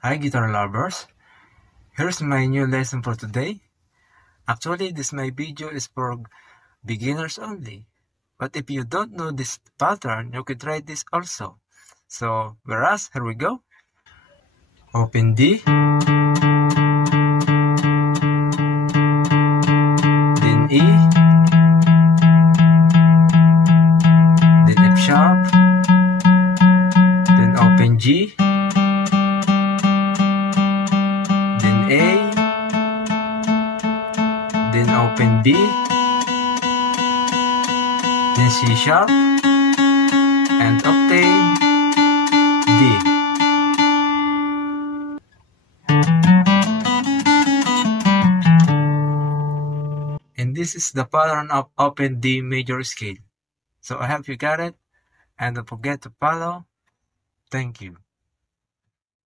Hi guitar lovers, here's my new lesson for today. Actually, my video is for beginners only. But if you don't know this pattern, you could try this also. So, whereas, here we go. Open D. Then E. Then F sharp. Then open G. A, then open B, then C sharp, and octave D. And this is the pattern of open D major scale. So I hope you got it, and don't forget to follow. Thank you.